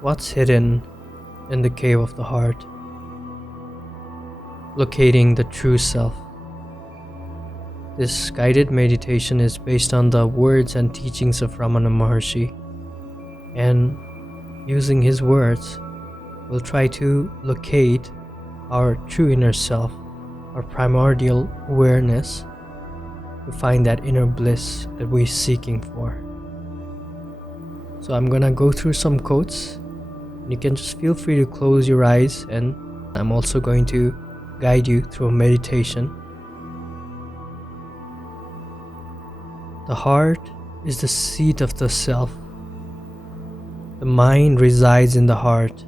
what's hidden in the cave of the heart, locating the true self. This guided meditation is based on the words and teachings of Ramana Maharshi, and using his words, we'll try to locate our true inner self, our primordial awareness, to find that inner bliss that we're seeking for. So I'm gonna go through some quotes. You can just feel free to close your eyes, and I'm also going to guide you through a meditation. The heart is the seat of the self. The mind resides in the heart.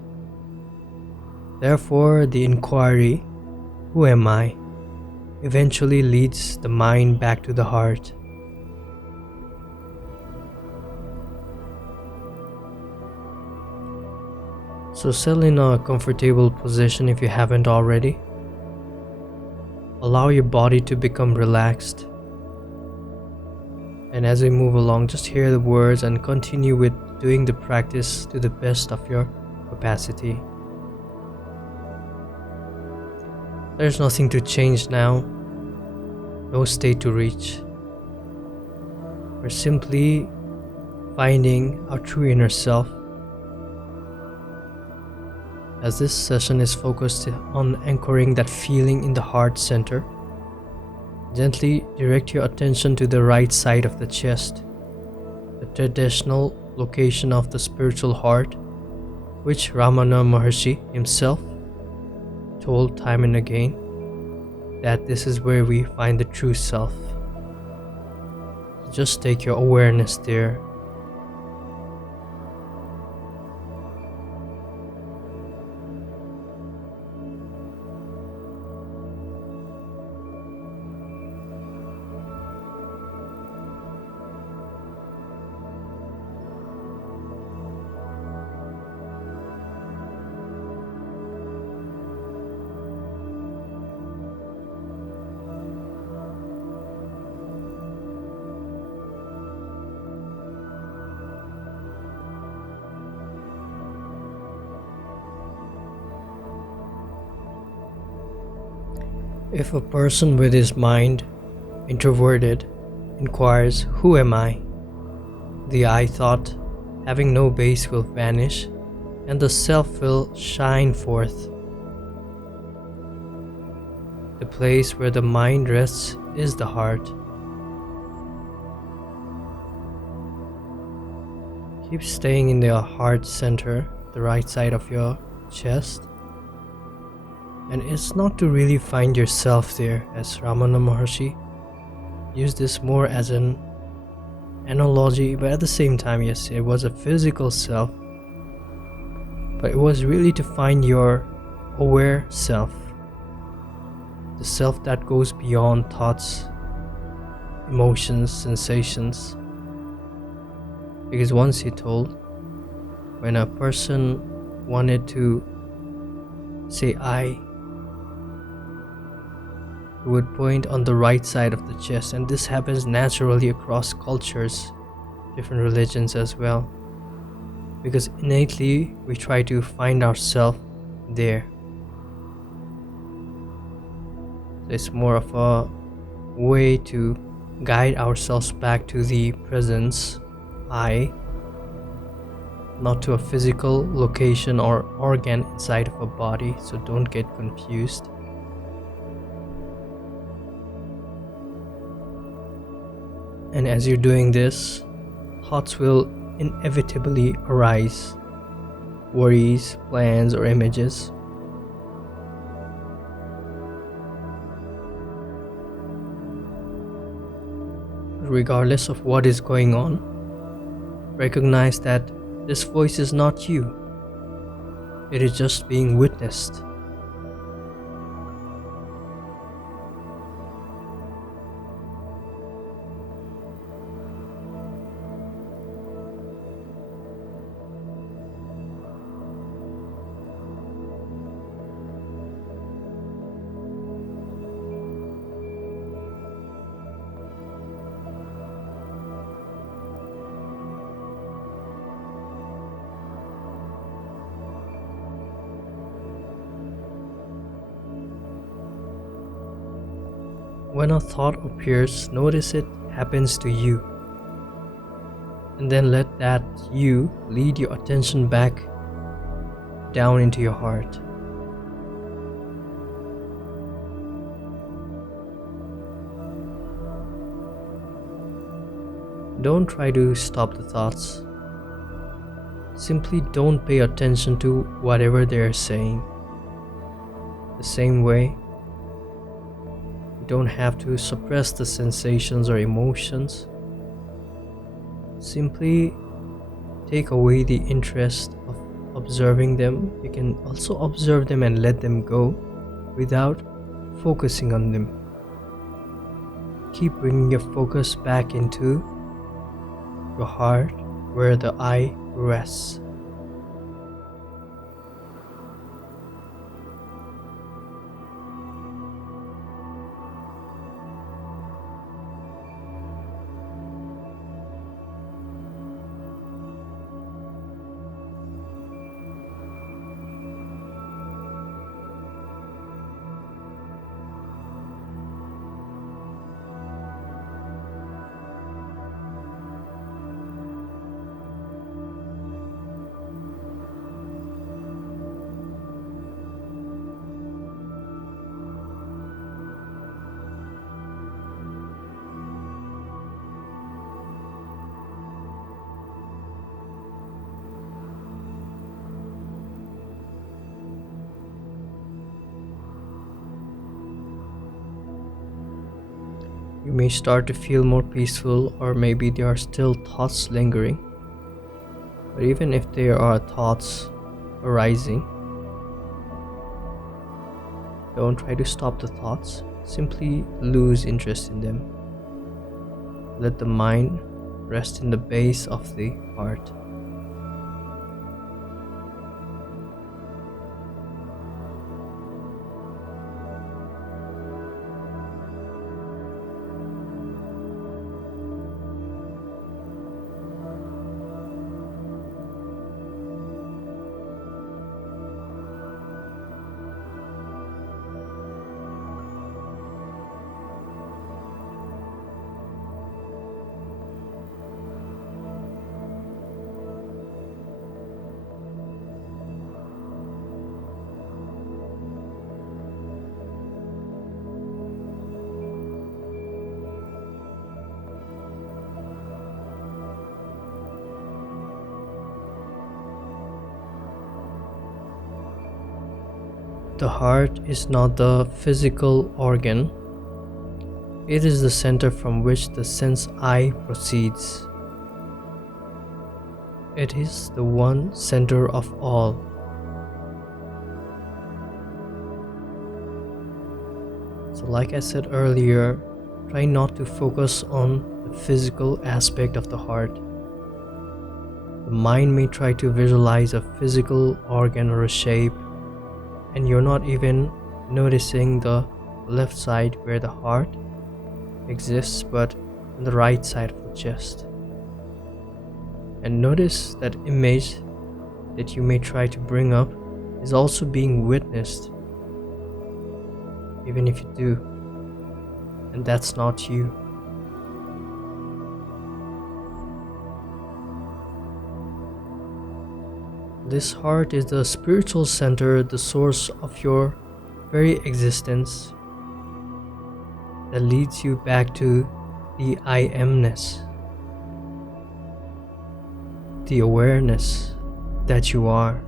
Therefore, the inquiry, "Who am I?" eventually leads the mind back to the heart. So settle in a comfortable position if you haven't already. Allow your body to become relaxed. And as we move along, just hear the words and continue with doing the practice to the best of your capacity. There's nothing to change now, no state to reach. We're simply finding our true inner self. As this session is focused on anchoring that feeling in the heart center, gently direct your attention to the right side of the chest, the traditional location of the spiritual heart, which Ramana Maharshi himself told time and again that this is where we find the true self. Just take your awareness there. If a person with his mind introverted inquires, "Who am I?" the I thought, having no base, will vanish, and the self will shine forth. The place where the mind rests is the heart. Keep staying in the heart center, the right side of your chest. And it's not to really find yourself there, as Ramana Maharshi used this more as an analogy, but at the same time, yes, it was a physical self, but it was really to find your aware self, the self that goes beyond thoughts, emotions, sensations. Because once he told, when a person wanted to say I, would point on the right side of the chest, and this happens naturally across cultures, different religions as well, because innately we try to find ourselves there. It's more of a way to guide ourselves back to the presence, I, not to a physical location or organ inside of a body, so don't get confused. And as you're doing this, thoughts will inevitably arise, worries, plans, or images. Regardless of what is going on, recognize that this voice is not you. It is just being witnessed. When a thought appears, notice it happens to you. And then let that you lead your attention back down into your heart. Don't try to stop the thoughts. Simply don't pay attention to whatever they are saying. The same way, you don't have to suppress the sensations or emotions. Simply take away the interest of observing them. You can also observe them and let them go without focusing on them. Keep bringing your focus back into your heart where the I rests. You may start to feel more peaceful, or maybe there are still thoughts lingering. But even if there are thoughts arising, don't try to stop the thoughts. Simply lose interest in them. Let the mind rest in the base of the heart. The heart is not the physical organ. It is the center from which the sense I proceeds. It is the one center of all. So like I said earlier, try not to focus on the physical aspect of the heart. The mind may try to visualize a physical organ or a shape, and you're not even noticing the left side where the heart exists, but on the right side of the chest. And notice that image that you may try to bring up is also being witnessed, even if you do, and that's not you. This heart is the spiritual center, the source of your very existence, that leads you back to the I amness, the awareness that you are.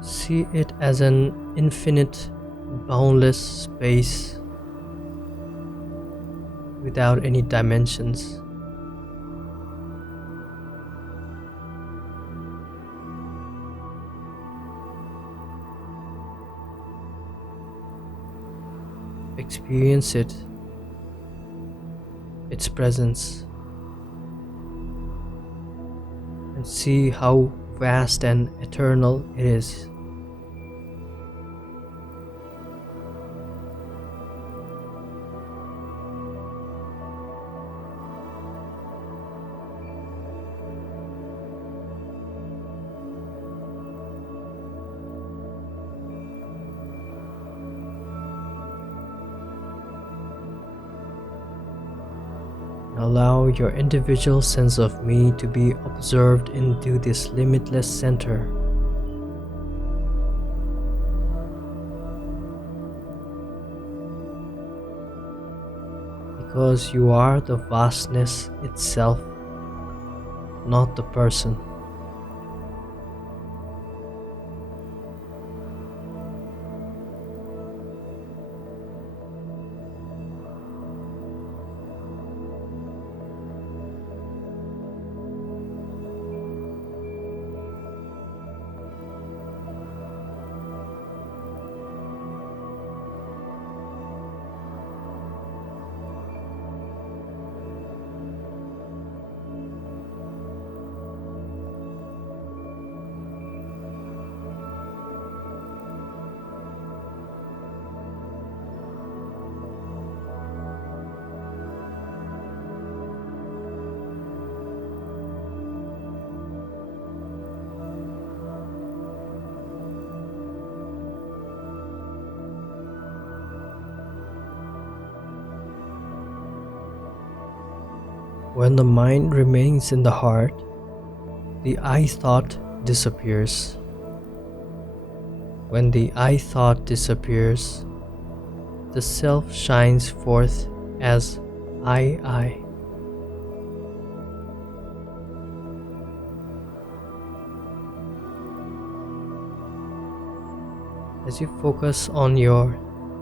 See it as an infinite, boundless space without any dimensions. Experience it, its presence, and see how vast and eternal it is. Allow your individual sense of me to be observed into this limitless center. Because you are the vastness itself, not the person. When the mind remains in the heart, the I thought disappears. When the I thought disappears, the self shines forth as I. As you focus on your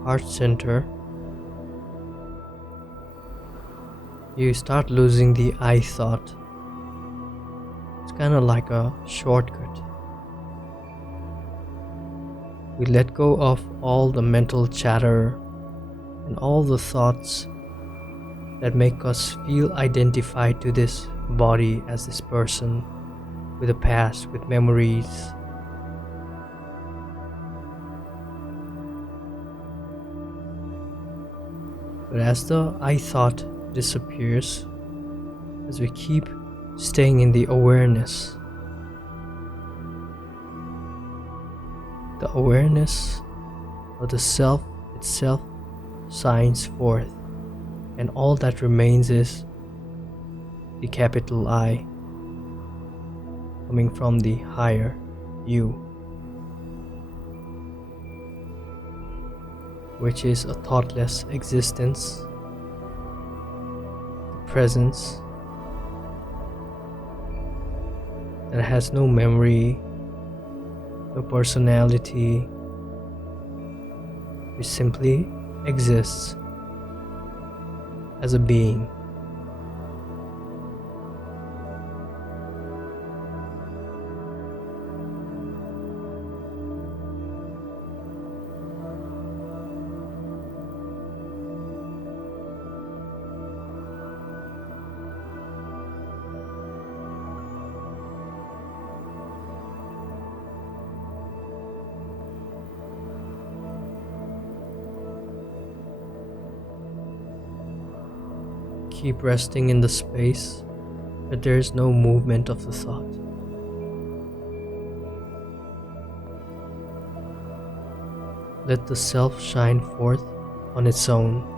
heart center, you start losing the I thought. It's kind of like a shortcut. We let go of all the mental chatter and all the thoughts that make us feel identified to this body as this person with a past, with memories. But as the I thought disappears, as we keep staying in the awareness, the awareness of the self itself shines forth, and all that remains is the capital I, coming from the higher you, which is a thoughtless existence, presence that has no memory, no personality, which simply exists as a being. Keep resting in the space, but there is no movement of the thought. Let the self shine forth on its own.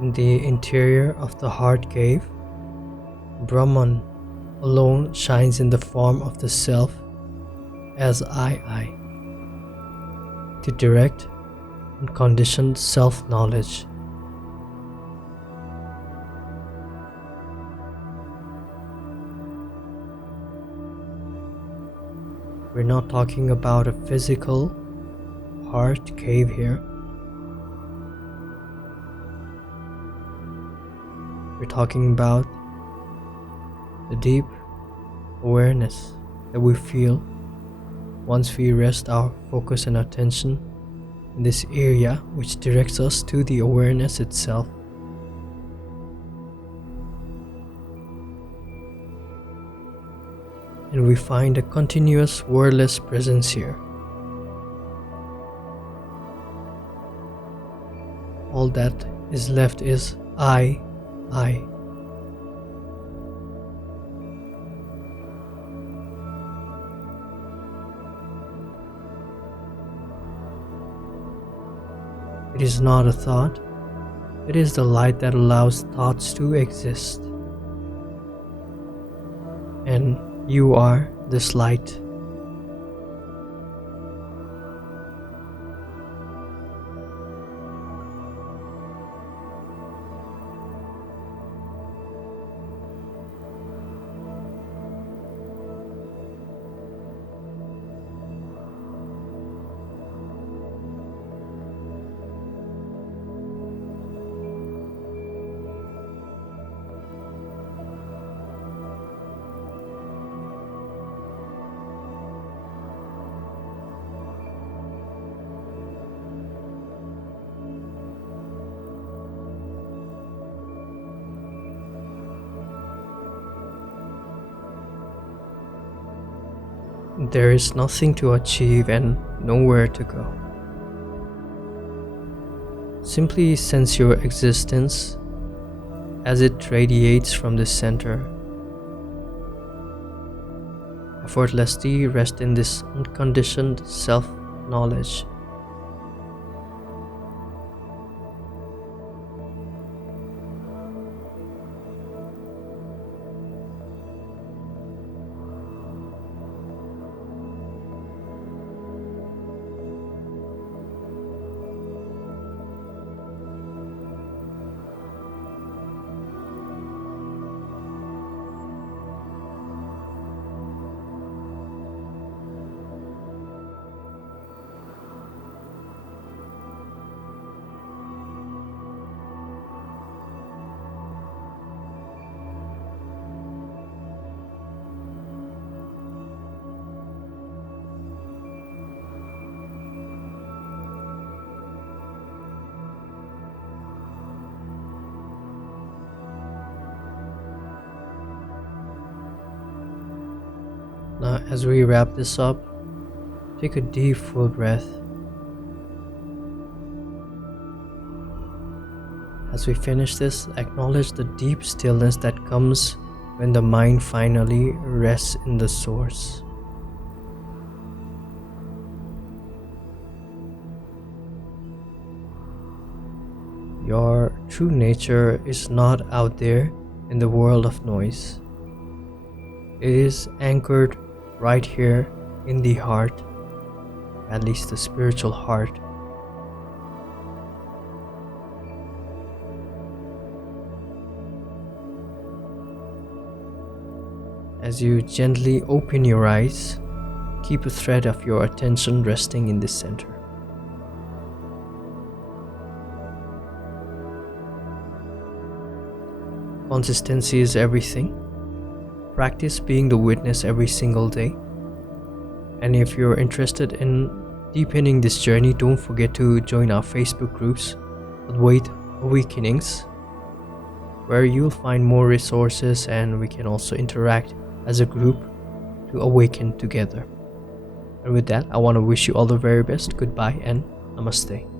In the interior of the heart cave, Brahman alone shines in the form of the self as I. to direct, unconditioned self-knowledge. We're not talking about a physical heart cave here. We're talking about the deep awareness that we feel once we rest our focus and attention in this area, which directs us to the awareness itself. And we find a continuous wordless presence here. All that is left is I. It is not a thought, it is the light that allows thoughts to exist. And you are this light. There is nothing to achieve and nowhere to go. Simply sense your existence as it radiates from the center. Effortlessly rest in this unconditioned self-knowledge. Now, as we wrap this up, take a deep, full breath. As we finish this, acknowledge the deep stillness that comes when the mind finally rests in the source. Your true nature is not out there in the world of noise. It is anchored right here in the heart, at least the spiritual heart. As you gently open your eyes, keep a thread of your attention resting in the center. Consistency is everything. Practice being the witness every single day. And if you're interested in deepening this journey, don't forget to join our Facebook groups, Advaita Awakenings, where you'll find more resources and we can also interact as a group to awaken together. And with that, I want to wish you all the very best. Goodbye and namaste.